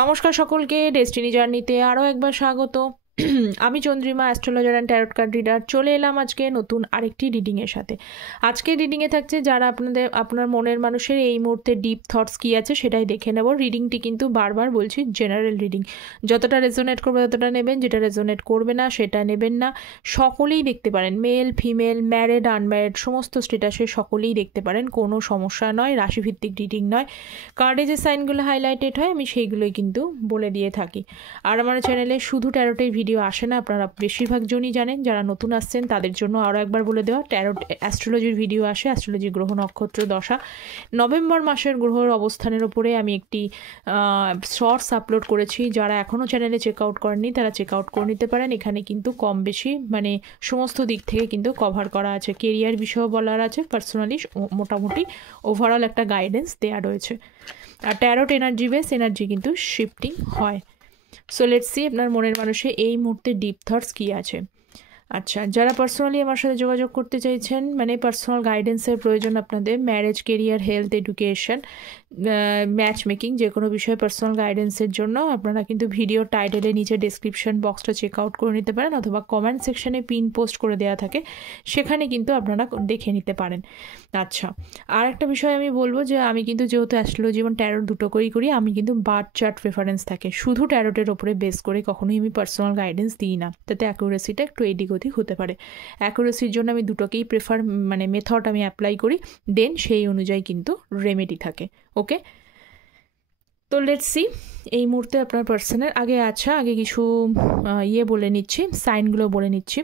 নমস্কার সকলকে, ডেস্টিনি জার্নিতে আরও একবার স্বাগত। আমি Chandrima, astrologer and tarot card reader, চলে এলাম আজকে নতুন আরেকটি রিডিংয়ের সাথে। আজকের রিডিংয়ে থাকছে যারা আপনার মনের মানুষের এই মুহূর্তে ডিপ থটস কী আছে সেটাই দেখে নেব। রিডিংটি কিন্তু বারবার বলছি জেনারেল রিডিং, যতটা রেজোনেট করবে ততটা নেবেন, যেটা রেজোনেট করবে না সেটা নেবেন না। সকলেই দেখতে পারেন, মেল ফিমেল, ম্যারিড আনম্যারিড, সমস্ত স্টেটাসে সকলেই দেখতে পারেন, কোনো সমস্যা নয়। রাশিভিত্তিক রিডিং নয়, কার্ডে যে সাইনগুলো হাইলাইটেড হয় আমি সেইগুলোই কিন্তু বলে দিয়ে থাকি। আর আমার চ্যানেলে শুধু ট্যারোটের ভিডিও আসে না, আপনারা বেশিরভাগ জনই জানেন। যারা নতুন আসছেন তাদের জন্য আরও একবার বলে দেওয়া, ট্যারোট অ্যাস্ট্রোলজির ভিডিও আসে, অ্যাস্ট্রোলজি গ্রহ নক্ষত্র দশা নভেম্বর মাসের গ্রহের অবস্থানের ওপরে আমি একটি শর্টস আপলোড করেছি। যারা এখনও চ্যানেলে চেক আউট করেননি তারা চেক আউট করে নিতে পারেন। এখানে কিন্তু কম বেশি মানে সমস্ত দিক থেকে কিন্তু কভার করা আছে, কেরিয়ার বিষয়ও বলার আছে, পার্সোনালি মোটামুটি ওভারঅল একটা গাইডেন্স দেওয়া রয়েছে। আর ট্যারোট এনার্জি বেস এনার্জি কিন্তু শিফটিং হয়। সো লেটস সি আপনার মনের মানুষে এই মুহূর্তে ডিপ থটস কী আছে। আচ্ছা, যারা পার্সোনালি আমার সাথে যোগাযোগ করতে চাইছেন, মানে পার্সোনাল গাইডেন্সের প্রয়োজন আপনাদের, marriage, career, health, education, match making, যে কোনো বিষয়ে পার্সোনাল গাইডেন্সের জন্য আপনারা কিন্তু ভিডিও টাইটেলে নিচে ডেসক্রিপশন বক্সটা চেক আউট করে নিতে পারেন, অথবা কমেন্ট সেকশনে পিন পোস্ট করে দেওয়া থাকে, সেখানে কিন্তু আপনারা দেখে নিতে পারেন। আচ্ছা, আর একটা বিষয় আমি বলবো যে আমি কিন্তু যেহেতু অ্যাস্ট্রোলজি এবং ট্যারোট দুটো করি, আমি কিন্তু বার্থ চার্ট প্রেফারেন্স থাকে, শুধু ট্যারোটের ওপরে বেস করে কখনোই আমি পার্সোনাল গাইডেন্স দিই না, তাতে অ্যাকুরেসিটা একটু এদিক ওদিক হতে পারে। অ্যাকুরেসির জন্য আমি দুটোকেই মানে মেথড আমি অ্যাপ্লাই করি, দেন সেই অনুযায়ী কিন্তু রেমেডি থাকে। ওকে, তো লেটস সি এই মুহূর্তে আপনার পার্সনের আগে কিছু বলে নিচ্ছি, সাইনগুলো বলে নিচ্ছি।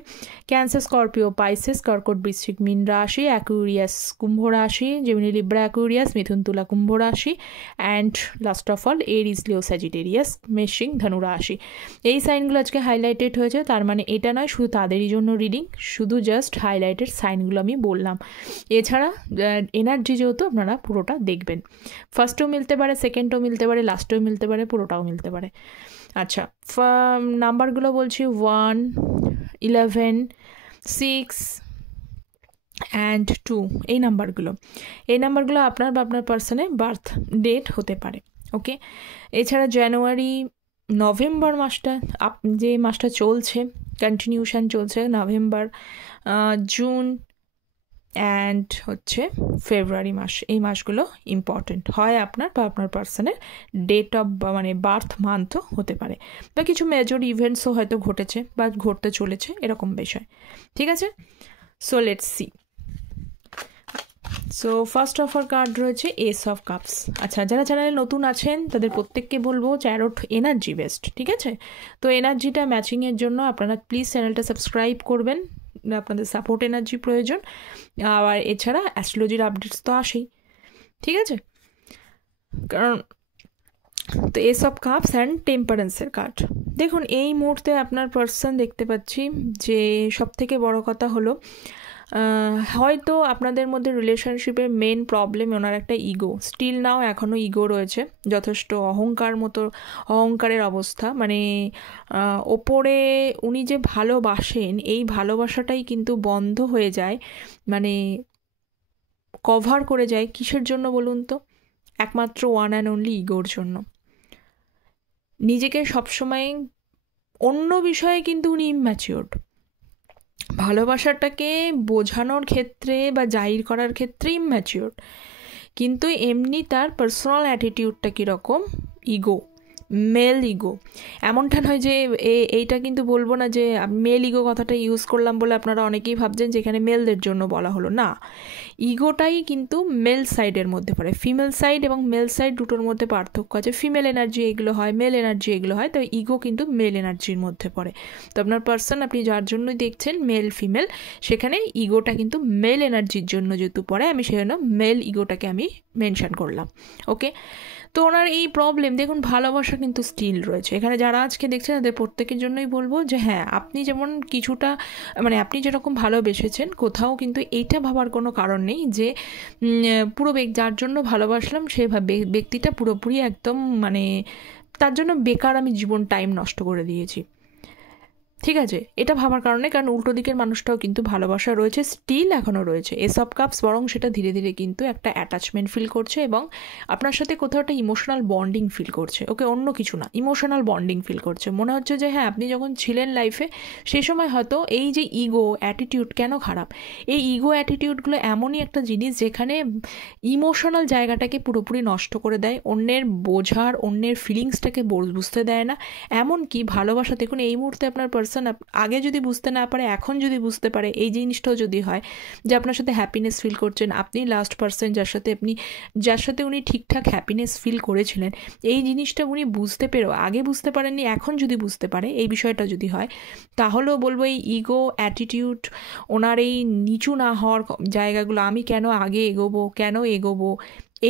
ক্যান্সার, স্করপিও, পাইসেস, কর্কট, বৃশ্চিক, মীন রাশি, অ্যাকুরিয়াস, কুম্ভ রাশি, জেমিনি, লিব্রা, অ্যাকুরিয়াস, মিথুন, তুলা, কুম্ভ রাশি, and last of all Aries, Leo, Sagittarius, মেষিং, ধনু রাশি। এই সাইনগুলো আজকে হাইলাইটেড হয়েছে, তার মানে এটা নয় শুধু তাদেরই জন্য রিডিং, শুধু জাস্ট হাইলাইটেড সাইনগুলো আমি বললাম। এছাড়া এনার্জি যেহেতু আপনারা পুরোটা দেখবেন, ফার্স্টেও মিলতে পারে, সেকেন্ডও মিলতে পারে, লাস্টেও মিলতে পারে, পুরোটাও মিলতে পারে। আচ্ছা, নাম্বারগুলো বলছি 1, 11, 6 অ্যান্ড 2। এই নাম্বারগুলো আপনার বা আপনার পার্সনের বার্থ ডেট হতে পারে। ওকে, এছাড়া জানুয়ারি, নভেম্বর মাসটা যে মাসটা চলছে, কন্টিনিউশন চলছে, নভেম্বর, জুন অ্যান্ড হচ্ছে ফেব্রুয়ারি মাস, এই মাসগুলো ইম্পর্টেন্ট হয় আপনার বা আপনার পার্সনের ডেট অফ মানে বার্থ মান্থও হতে পারে, বা কিছু মেজর ইভেন্টসও হয়তো ঘটেছে বা ঘটতে চলেছে, এরকম বিষয়। ঠিক আছে, so let's see. So first of our card রয়েছে এস অফ কাপস। আচ্ছা, যারা চ্যানেলে নতুন আছেন তাদের প্রত্যেককে বলবো ট্যারোট এনার্জি বেস্ট, ঠিক আছে? তো এনার্জিটা ম্যাচিংয়ের জন্য আপনারা প্লিজ চ্যানেলটা সাবস্ক্রাইব করবেন, আপনাদের সাপোর্ট এনার্জি প্রয়োজন। আর এছাড়া অ্যাস্ট্রোলজির আপডেটস তো আসেই, ঠিক আছে? কারণ তো এস অফ কাপস অ্যান্ড টেম্পারেন্সের কার্ড। দেখুন, এই মুহূর্তে আপনার পার্সন দেখতে পাচ্ছি যে সবথেকে বড় কথা হলো হয়তো আপনাদের মধ্যে রিলেশনশিপের মেন প্রবলেম ওনার একটা ইগো, স্টিল নাও এখনও ইগো রয়েছে, যথেষ্ট অহংকারের অবস্থা, মানে ওপরে উনি যে ভালোবাসেন এই ভালোবাসাটাই কিন্তু বন্ধ হয়ে যায়, মানে কভার করে যায় কিসের জন্য বলুন তো? একমাত্র ওয়ান অ্যান্ড অনলি ইগোর জন্য। নিজেকে সবসময় অন্য বিষয়ে কিন্তু উনি ইম্যাচিওরড, ভালোবাসাটাকে বোঝানোর ক্ষেত্রে বা জাহির করার ক্ষেত্রে ইম্যাচিওর, কিন্তু এমনি তার পার্সোনাল অ্যাটিটিউডটা কীরকম? Ego, male ego. এমনটা নয় যে এইটা কিন্তু বলবো না যে মেল ইগো কথাটা ইউজ করলাম বলে আপনারা অনেকেই ভাবছেন যে এখানে মেলদের জন্য বলা হলো, না, ইগোটাই কিন্তু মেল সাইডের মধ্যে পড়ে। ফিমেল সাইড এবং মেল সাইড দুটোর মধ্যে পার্থক্য আছে, ফিমেল এনার্জি এগুলো হয়, মেল এনার্জি এগুলো হয়, তো ইগো কিন্তু মেল এনার্জির মধ্যে পড়ে। তো আপনার পার্সন, আপনি যার জন্যই দেখছেন মেল ফিমেল, সেখানে ইগোটা কিন্তু মেল এনার্জির জন্য যেহেতু পড়ে, আমি সেই জন্য মেল ইগোটাকে আমি মেনশন করলাম। ওকে, তো ওনার এই প্রবলেম, দেখুন ভালোবাসা কিন্তু স্টিল রয়েছে এখানে। যারা আজকে দেখছেন তাদের প্রত্যেকের জন্যই বলবো যে হ্যাঁ, আপনি যেমন কিছুটা মানে আপনি যেরকম ভালোবেসেছেন, কোথাও কিন্তু এইটা ভাবার কোনো কারণ নেই যে পুরো যার জন্য ভালোবাসলাম সে ব্যক্তিটা পুরোপুরি একদম মানে তার জন্য বেকার আমি জীবন টাইম নষ্ট করে দিয়েছি। ঠিক আছে, এটা ভাবার কারণে, কারণ উল্টো দিকের মানুষটাও কিন্তু ভালোবাসা রয়েছে, স্টিল এখনও রয়েছে। এস অফ কাপস বরং সেটা ধীরে ধীরে কিন্তু একটা অ্যাটাচমেন্ট ফিল করছে এবং আপনার সাথে কোথাও একটা ইমোশনাল বন্ডিং ফিল করছে। ওকে, অন্য কিছু না, ইমোশনাল বন্ডিং ফিল করছে। মনে হচ্ছে যে হ্যাঁ, আপনি যখন ছিলেন লাইফে সেই সময় হয়তো এই যে ইগো অ্যাটিটিউড, কেন খারাপ, এই ইগো অ্যাটিটিউডগুলো এমনই একটা জিনিস যেখানে ইমোশনাল জায়গাটাকে পুরোপুরি নষ্ট করে দেয়, অন্যের বোঝার, অন্যের ফিলিংসটাকে বুঝতে দেয় না। এমনকি ভালোবাসা, দেখুন এই মুহূর্তে আপনার পার্সন আগে যদি বুঝতে না পারে, এখন যদি বুঝতে পারে, এই জিনিসটাও যদি হয় যে আপনার সাথে হ্যাপিনেস ফিল করছেন, আপনি লাস্ট পার্সন যার সাথে উনি ঠিকঠাক হ্যাপিনেস ফিল করেছিলেন, এই জিনিসটা উনি বুঝতে পেরেও আগে বুঝতে পারেননি, এখন যদি বুঝতে পারে এই বিষয়টা যদি হয়, তাহলেও বলবো এই ইগো অ্যাটিটিউড, ওনার এই নিচু না হওয়ার জায়গাগুলো, আমি কেন আগে এগোবো,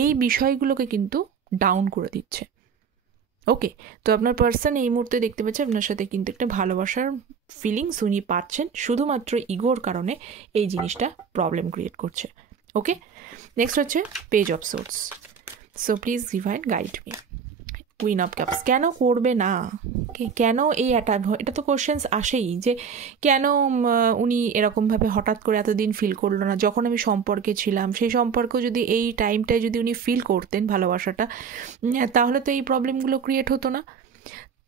এই বিষয়গুলোকে কিন্তু ডাউন করে দিচ্ছে। ওকে, তো আপনার পার্সন এই মুহূর্তে দেখতে পাচ্ছে আপনার সাথে কিন্তু একটা ভালোবাসার ফিলিংস উনি পাচ্ছেন, শুধুমাত্র ইগোর কারণে এই জিনিসটা প্রবলেম ক্রিয়েট করছে। ওকে, নেক্সট হচ্ছে page of swords. So please divine guide me. Queen of cups, কেন করবে না, কেন এই অ্যাটাক, এটা তো কোশ্চেন্স আসেই যে কেন উনি এরকমভাবে হঠাৎ করে এতদিন ফিল করলো না, যখন আমি সম্পর্কে ছিলাম সেই সম্পর্ক যদি এই টাইমটায় যদি উনি ফিল করতেন ভালোবাসাটা, তাহলে তো এই প্রবলেমগুলো ক্রিয়েট হতো না।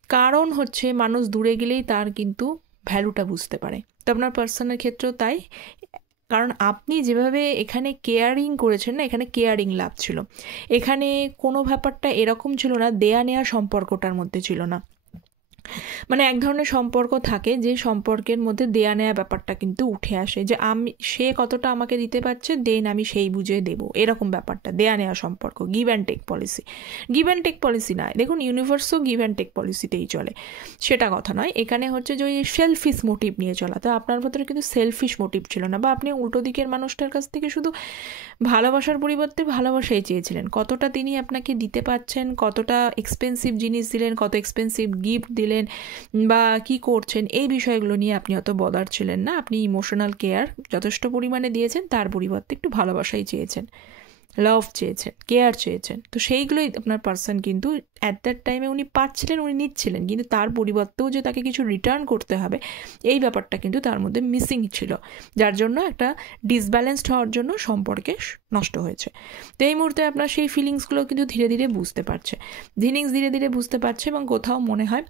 কারণ হচ্ছে মানুষ দূরে গেলেই তার কিন্তু ভ্যালুটা বুঝতে পারে, তো আপনার পার্সনের ক্ষেত্রেও তাই। কারণ আপনি যেভাবে এখানে কেয়ারিং করেছেন না, এখানে কেয়ারিং লাভ ছিল, এখানে কোনো ব্যাপারটা এরকম ছিল না, দেয়া নেয়া সম্পর্কটার মধ্যে ছিল না। মানে এক ধরনের সম্পর্ক থাকে যে সম্পর্কের মধ্যে দেয়া নেয়া ব্যাপারটা কিন্তু উঠে আসে, যে সে কতটা আমাকে দিতে পারছে, দেন আমি সেই বুঝে দেবো, এরকম ব্যাপারটা দেয়া নেয়া সম্পর্ক, give and take policy. Give and take policy নয়, দেখুন ইউনিভার্সও গিভ অ্যান্ড টেক পলিসিতেই চলে, সেটা কথা নয়। এখানে হচ্ছে যে ওই সেলফিশ মোটিভ নিয়ে চলা, তো আপনার ভেতরে কিন্তু সেলফিশ মোটিভ ছিল না, বা আপনি উল্টো দিকের মানুষটার কাছ থেকে শুধু ভালোবাসার পরিবর্তে ভালোবাসাই চেয়েছিলেন। কতটা তিনি আপনাকে দিতে পারছেন, কতটা এক্সপেন্সিভ জিনিস দিলেন, কত এক্সপেন্সিভ গিফট দিলেন, বা কি করছেন, এই বিষয়গুলো নিয়ে আপনি অত বদার ছিলেন না। আপনি ইমোশনাল কেয়ার যথেষ্ট পরিমাণে দিয়েছেন, তার পরিবর্তে একটু ভালোবাসাই চেয়েছেন, লাভ চেয়েছেন, কেয়ার চেয়েছেন। তো সেইগুলোই আপনার পার্সন কিন্তু অ্যাট দ্যাট টাইমে উনি পাচ্ছিলেন, উনি নিচ্ছিলেন, কিন্তু তার পরিবর্তেও যে তাকে কিছু রিটার্ন করতে হবে, এই ব্যাপারটা কিন্তু তার মধ্যে মিসিং ছিল, যার জন্য একটা ডিসব্যালেন্সড হওয়ার জন্য সম্পর্কে নষ্ট হয়েছে। তো এই মুহূর্তে আপনার সেই ফিলিংসগুলো কিন্তু ধীরে ধীরে বুঝতে পারছে এবং কোথাও মনে হয়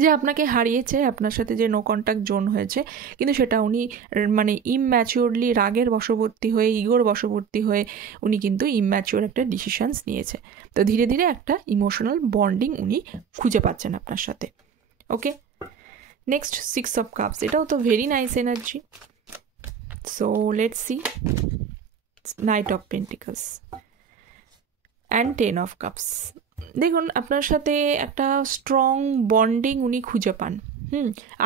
যে আপনাকে হারিয়েছে, আপনার সাথে যে নো কন্ট্যাক্ট জোন হয়েছে, কিন্তু সেটা উনি মানে ইমম্যাচিওরলি রাগের বশবর্তী হয়ে, ইগোর বশবর্তী হয়ে উনি কিন্তু ইমম্যাচিওর একটা ডিসিশনস নিয়েছে। তো ধীরে ধীরে একটা ইমোশনাল বন্ডিং উনি খুঁজে পাচ্ছেন আপনার সাথে। ওকে, নেক্সট 6 অফ কাপস, এটাও তো very nice energy. So let's C night of pentacles and 10 of cups. দেখুন আপনার সাথে একটা স্ট্রং বন্ডিং উনি খুঁজে পান।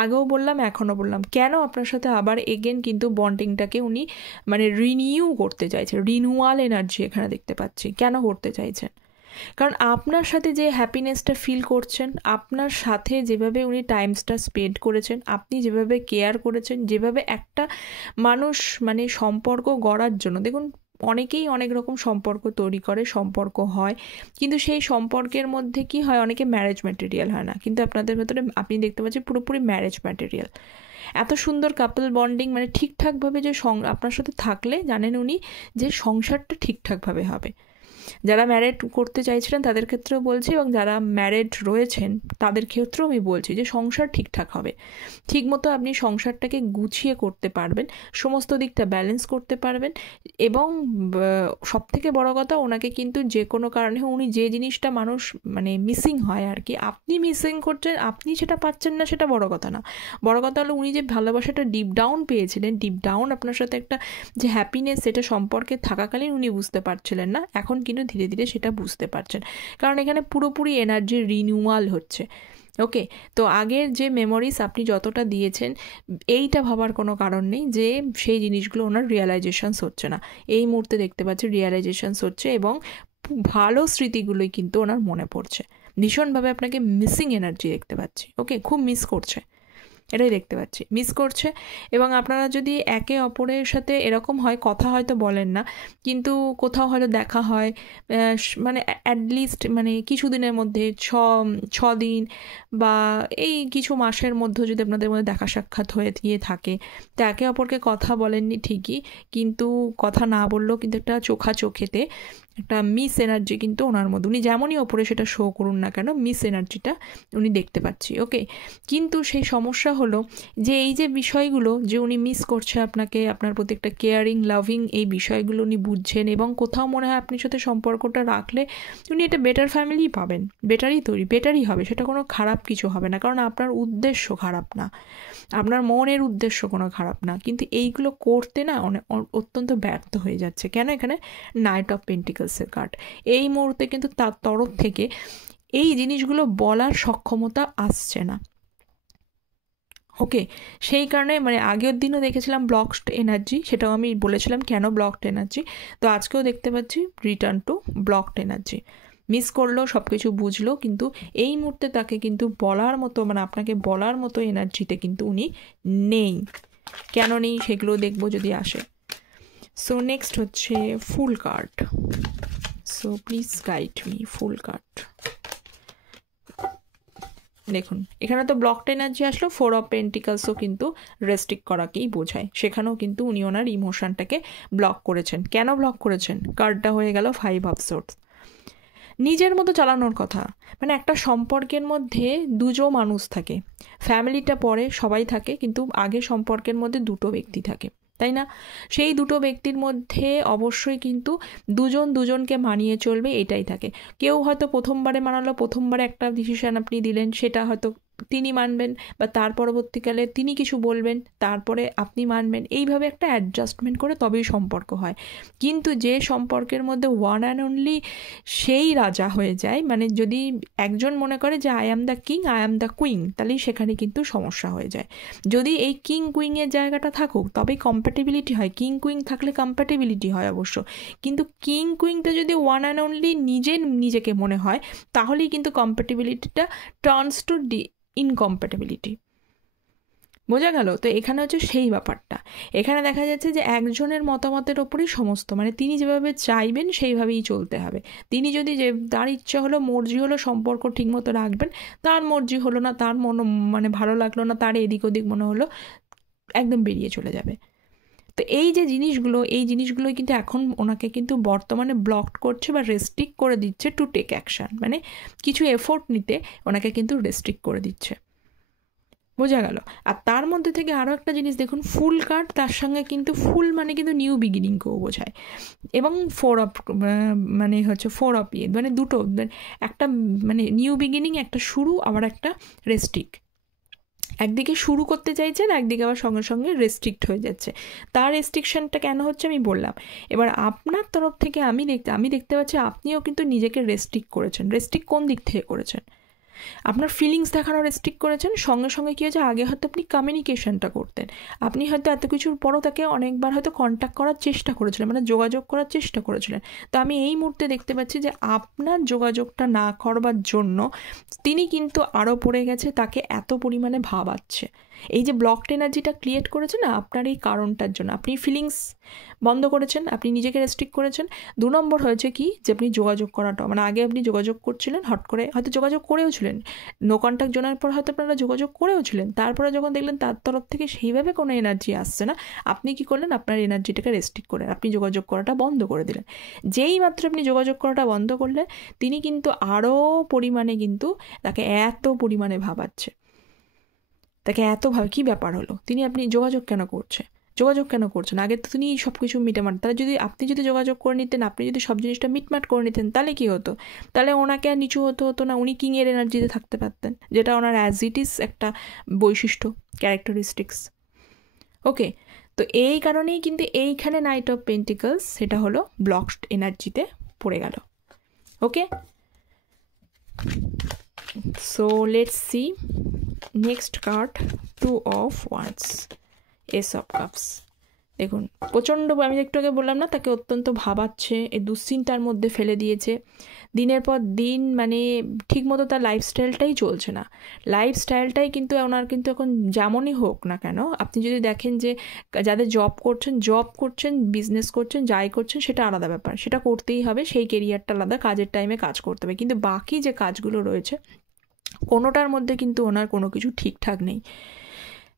আগেও বললাম, এখনও বললাম, কেন আপনার সাথে আবার এগেন কিন্তু বন্ডিংটাকে উনি মানে রিনিউ করতে চাইছেন, রিনিউয়াল এনার্জি এখানে দেখতে পাচ্ছি। কেন করতে চাইছেন? কারণ আপনার সাথে যে হ্যাপিনেসটা ফিল করছেন, আপনার সাথে যেভাবে উনি টাইমসটা স্পেন্ড করেছেন, আপনি যেভাবে কেয়ার করেছেন, যেভাবে একটা মানুষ মানে সম্পর্ক গড়ার জন্য, দেখুন অনেকেই অনেক রকম সম্পর্ক তৈরি করে, সম্পর্ক হয়, কিন্তু সেই সম্পর্কের মধ্যে কি হয়, অনেকে ম্যারেজ ম্যাটেরিয়াল হয় না, কিন্তু আপনাদের ভেতরে আপনি দেখতে পাচ্ছেন পুরোপুরি ম্যারেজ ম্যাটেরিয়াল। এত সুন্দর কাপল বন্ডিং, মানে ঠিকঠাকভাবে যে আপনার সাথে থাকলে জানেন উনি যে সংসারটা ঠিকঠাকভাবে হবে। যারা ম্যারেড করতে চাইছিলেন তাদের ক্ষেত্রেও বলছি, এবং যারা ম্যারেড রয়েছেন তাদের ক্ষেত্রেও আমি বলছি যে সংসার ঠিকঠাক হবে, ঠিকমতো আপনি সংসারটাকে গুছিয়ে করতে পারবেন, সমস্ত দিকটা ব্যালেন্স করতে পারবেন। এবং সবথেকে বড় কথা, ওনাকে কিন্তু যে কোনো কারণে উনি যে জিনিসটা মানুষ মানে মিসিং হয় আর কি, আপনি মিসিং করছেন, আপনি সেটা পাচ্ছেন না, সেটা বড় কথা না। বড় কথা হলো উনি যে ভালোবাসাটা ডিপ ডাউন পেয়েছিলেন, ডিপ ডাউন আপনার সাথে একটা যে হ্যাপিনেস, সেটা সম্পর্কে থাকাকালীন উনি বুঝতে পারছিলেন না, এখন কিন্তু ধীরে ধীরে সেটা বুঝতে পারছেন, কারণ এখানে পুরোপুরি এনার্জির রিনিউয়াল হচ্ছে। ওকে, তো আগের যে মেমোরিজ আপনি যতটা দিয়েছেন, এইটা ভাবার কোনো কারণ নেই যে সেই জিনিসগুলো ওনার রিয়েলাইজেশনস হচ্ছে না। এই মুহূর্তে দেখতে পাচ্ছি রিয়েলাইজেশনস হচ্ছে, এবং ভালো স্মৃতিগুলোই কিন্তু ওনার মনে পড়ছে। ভীষণভাবে আপনাকে মিসিং এনার্জি দেখতে পাচ্ছি। ওকে, খুব মিস করছে। এটাই দেখতে পাচ্ছি, মিস করছে। এবং আপনারা যদি একে অপরের সাথে এরকম হয়, কথা হয়তো বলেন না কিন্তু কোথাও হয়তো দেখা হয়, মানে অ্যাটলিস্ট মানে কিছু দিনের মধ্যে 6 দিন বা এই কিছু মাসের মধ্যে যদি আপনাদের মধ্যে দেখা সাক্ষাৎ হয়ে গিয়ে থাকে, তো একে অপরকে কথা বলেননি ঠিকই, কিন্তু কথা না বললেও কিন্তু একটা চোখেতে একটা মিস এনার্জি কিন্তু ওনার মধ্যে, উনি যেমনই ওপরে সেটা শো করুন না কেন, মিস এনার্জিটা উনি দেখতে পাচ্ছি। ওকে, কিন্তু সেই সমস্যা হলো যে এই যে বিষয়গুলো যে উনি মিস করছে আপনাকে, আপনার প্রতি একটা কেয়ারিং লাভিং এই বিষয়গুলো উনি বুঝছেন, এবং কোথাও মনে হয় আপনার সাথে সম্পর্কটা রাখলে উনি এটা বেটার ফ্যামিলি পাবেন, বেটারই হবে, সেটা কোনো খারাপ কিছু হবে না, কারণ আপনার উদ্দেশ্য খারাপ না, আপনার মনের উদ্দেশ্য কোনো খারাপ না, কিন্তু এইগুলো করতে না অত্যন্ত ব্যর্থ হয়ে যাচ্ছে। কেন? এখানে নাইট অফ পেন্টিকলসের কার্ড, এই মুহূর্তে কিন্তু তার তরফ থেকে এই জিনিসগুলো বলার সক্ষমতা আসছে না। ওকে, সেই কারণে মানে আগের দিনও দেখেছিলাম ব্লকড এনার্জি, সেটাও আমি বলেছিলাম কেন ব্লকড এনার্জি, তো আজকেও দেখতে পাচ্ছি return to blocked energy. Miss করলো, সব কিছু বুঝলো, কিন্তু এই মুহূর্তে তাকে কিন্তু বলার মতো, মানে আপনাকে বলার মতো এনার্জিতে কিন্তু উনি নেই। কেন নেই সেগুলো দেখবো যদি আসে। সো নেক্সট হচ্ছে fool card. So please guide me fool card. দেখুন এখানে তো ব্লকড এনার্জি আসলো, 4 অফ পেন্টিকলসও কিন্তু রেস্ট্রিক্ট করাকেই বোঝায়, সেখানেও কিন্তু উনি ওনার ইমোশনটাকে ব্লক করেছেন। কেন ব্লক করেছেন? কার্ডটা হয়ে গেল 5 অফ সোর্স। নিজের মতো চালানোর কথা, মানে একটা সম্পর্কের মধ্যে দুটো মানুষ থাকে, ফ্যামিলিটা পরে সবাই থাকে, কিন্তু আগে সম্পর্কের মধ্যে দুটো ব্যক্তি থাকে, তাই না? সেই দুটো ব্যক্তির মধ্যে অবশ্যই কিন্তু দুজনকে মানিয়ে চলবে, এটাই থাকে। কেউ হয়তো প্রথমবারে মানালো, প্রথমবারে একটা ডিসিশন আপনি দিলেন, সেটা হয়তো তিনি মানবেন, বা তার পরবর্তীকালে তিনি কিছু বলবেন, তারপরে আপনি মানবেন, এইভাবে একটা অ্যাডজাস্টমেন্ট করে তবেই সম্পর্ক হয়। কিন্তু যে সম্পর্কের মধ্যে ওয়ান অ্যান্ড অনলি সেই রাজা হয়ে যায়, মানে যদি একজন মনে করে যে I am the king, I am the queen, তাহলেই সেখানে কিন্তু সমস্যা হয়ে যায়। যদি এই কিং কুইংয়ের জায়গাটা থাকুক তবেই কম্প্যাটেবিলিটি হয়, কিং কুইং থাকলে কম্প্যাটেবিলিটি হয় অবশ্য, কিন্তু কিং কুইংটা যদি ওয়ান অ্যান্ড অনলি নিজেকে মনে হয়, তাহলেই কিন্তু কম্প্যাটেবিলিটিটা টার্নস টু ইনকম্প্যাটেবিলিটি। বোঝা গেল? তো এখানে হচ্ছে সেই ব্যাপারটা, এখানে দেখা যাচ্ছে যে একজনের মতামতের ওপরই সমস্ত, মানে তিনি যেভাবে চাইবেন সেইভাবেই চলতে হবে। তিনি যদি যে তার ইচ্ছা হলো, মর্জি হলো সম্পর্ক ঠিকমতো রাখবেন, তার মর্জি হলো না, তার মানে ভালো লাগলো না, তার এদিক ওদিক মনে হলো, একদম বেরিয়ে চলে যাবে। তো এই যে জিনিসগুলো কিন্তু এখন ওনাকে কিন্তু বর্তমানে ব্লকড করছে বা রেস্ট্রিক্ট করে দিচ্ছে টু টেক অ্যাকশান, মানে কিছু এফোর্ট নিতে ওনাকে কিন্তু রেস্ট্রিক্ট করে দিচ্ছে। বোঝা গেল? আর তার মধ্যে থেকে আরও একটা জিনিস দেখুন, ফুল কার্ড, তার সঙ্গে কিন্তু ফুল মানে কিন্তু নিউ বিগিনিংকেও বোঝায়, এবং 4 অফ মানে হচ্ছে 4 অফ মানে দুটো, একটা মানে নিউ বিগিনিং, একটা শুরু, আবার একটা রেস্ট্রিক্ট। একদিকে শুরু করতে চাইছেন, একদিকে আবার সঙ্গে সঙ্গে রেস্ট্রিক্ট হয়ে যাচ্ছে। তার রেস্ট্রিকশনটা কেন হচ্ছে আমি বললাম। এবার আপনার তরফ থেকে আমি দেখতে পাচ্ছি আপনিও কিন্তু নিজেকে রেস্ট্রিক্ট করেছেন। রেস্ট্রিক্ট কোন দিক থেকে করেছেন? আপনার ফিলিংস দেখানো রেস্ট্রিক্ট করেছেন, সঙ্গে সঙ্গে কী হয়েছে, আগে হয়তো আপনি কমিউনিকেশনটা করতেন, আপনি হয়তো এত কিছুর পরও তাকে অনেকবার হয়তো কন্ট্যাক্ট করার চেষ্টা করেছিলেন, মানে যোগাযোগ করার চেষ্টা করেছিলেন। তো আমি এই মুহূর্তে দেখতে পাচ্ছি যে আপনার যোগাযোগটা না করবার জন্য তিনি কিন্তু আরও পড়ে গেছে, তাকে এত পরিমাণে ভাবাচ্ছে। এই যে ব্লকড এনার্জিটা ক্রিয়েট করেছে না আপনার এই কারণটার জন্য, আপনি ফিলিংস বন্ধ করেছেন, আপনি নিজেকে রেস্ট্রিক্ট করেছেন। 2 নম্বর হয়েছে কি, যে আপনি যোগাযোগ করাটা, মানে আগে আপনি যোগাযোগ করছিলেন, হট করে হয়তো যোগাযোগ করেও ছিলেন, নো কন্ট্যাক্ট জানার পর হয়তো আপনারা যোগাযোগ করেও ছিলেন, তারপরে যখন দেখলেন তার তরফ থেকে সেইভাবে কোনো এনার্জি আসছে না, আপনি কি করলেন, আপনার এনার্জিটাকে রেস্ট্রিক্ট করে আপনি যোগাযোগ করাটা বন্ধ করে দিলেন। যেই মাত্র আপনি যোগাযোগ করাটা বন্ধ করলেন, তিনি কিন্তু আরও পরিমাণে কিন্তু তাকে এত পরিমাণে ভাবাচ্ছে, তাকে এত কী ব্যাপার হলো, আপনি যোগাযোগ কেন করছেন? আগে তো তিনি সব কিছু মিটমাট, তাহলে আপনি যদি যোগাযোগ করে নিতেন, আপনি যদি সব জিনিসটা মিটমাট করে নিতেন, তাহলে কি হতো? তাহলে ওনাকে আর নিচু হতো না, উনি কিংয়ের এনার্জিতে থাকতে পারতেন, যেটা ওনার অ্যাজ ইট ইজ একটা বৈশিষ্ট্য, ক্যারেক্টারিস্টিক্স। ওকে, তো এই কারণেই কিন্তু এইখানে নাইট অফ পেন্টিকলস সেটা হলো ব্লকড এনার্জিতে পড়ে গেল। Okay, so let's see next card, 2 of Wands, Ace of Cups. দেখুন প্রচণ্ড, আমি একটু আগে বললাম না, তাকে অত্যন্ত ভাবাচ্ছে, এই দুশ্চিন্তার মধ্যে ফেলে দিয়েছে। দিনের পর দিন মানে ঠিকমতো তার লাইফস্টাইলটাই চলছে না। লাইফস্টাইলটাই কিন্তু ওনার কিন্তু এখন যেমনই হোক না কেন, আপনি যদি দেখেন যে যাদের জব করছেন, বিজনেস করছেন, যাই করছেন সেটা আলাদা ব্যাপার, সেটা করতেই হবে, সেই কেরিয়ারটা আলাদা, কাজের টাইমে কাজ করতে হবে। কিন্তু বাকি যে কাজগুলো রয়েছে কোনোটার মধ্যে কিন্তু ওনার কোনো কিছু ঠিকঠাক নেই।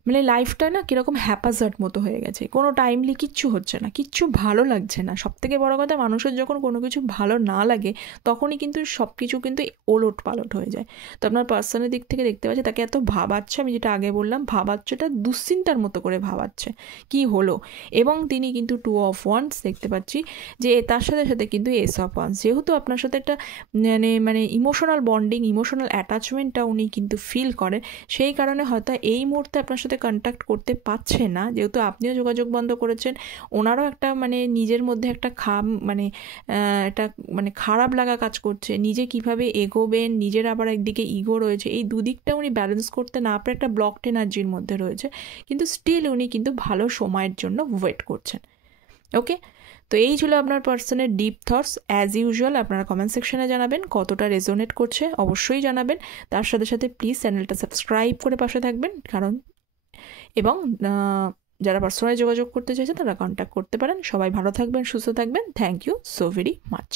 মানে লাইফটা না কীরকম হ্যাপাজার্ড মতো হয়ে গেছে, কোনো টাইমলি কিচ্ছু হচ্ছে না, কিচ্ছু ভালো লাগছে না। সবথেকে বড় কথা, মানুষের যখন কোনো কিছু ভালো না লাগে তখনই কিন্তু সব কিছু কিন্তু ওলট পালট হয়ে যায়। তো আপনার পার্সনের দিক থেকে দেখতে পাচ্ছি তাকে এত ভাবাচ্ছে, আমি যেটা আগে বললাম, ভাবাচ্ছেটা দুশ্চিন্তার মতো করে ভাবাচ্ছে কি হলো। এবং তিনি কিন্তু 2 of Wands দেখতে পাচ্ছি, যে তার সাথে সাথে কিন্তু Ace of Wands, যেহেতু আপনার সাথে একটা মানে ইমোশনাল বন্ডিং, ইমোশনাল অ্যাটাচমেন্টটা উনি কিন্তু ফিল করেন, সেই কারণে হয়তো এই মুহূর্তে আপনার সাথে কন্ট্যাক্ট করতে পারছে না, যেহেতু আপনিও যোগাযোগ বন্ধ করেছেন। ওনারও একটা মানে নিজের মধ্যে একটা একটা মানে খারাপ লাগা কাজ করছে, নিজে কিভাবে এগোবেন, নিজের আবার একদিকে ইগো রয়েছে, এই দুদিকটা উনি ব্যালেন্স করতে না পারে একটা ব্লকড এনার্জির মধ্যে রয়েছে। কিন্তু স্টিল উনি কিন্তু ভালো সময়ের জন্য ওয়েট করছেন। ওকে, তো এই ছিল আপনার পার্সনের ডিপ থটস। অ্যাজ ইউজুয়াল আপনারা কমেন্ট সেকশনে জানাবেন কতটা রেজোনেট করছে, অবশ্যই জানাবেন। তার সাথে সাথে প্লিজ চ্যানেলটা সাবস্ক্রাইব করে পাশে থাকবেন, কারণ এবং যারা পার্সোনালি যোগাযোগ করতে চাইছে তারা কন্ট্যাক্ট করতে পারেন। সবাই ভালো থাকবেন, সুস্থ থাকবেন। Thank you so very much.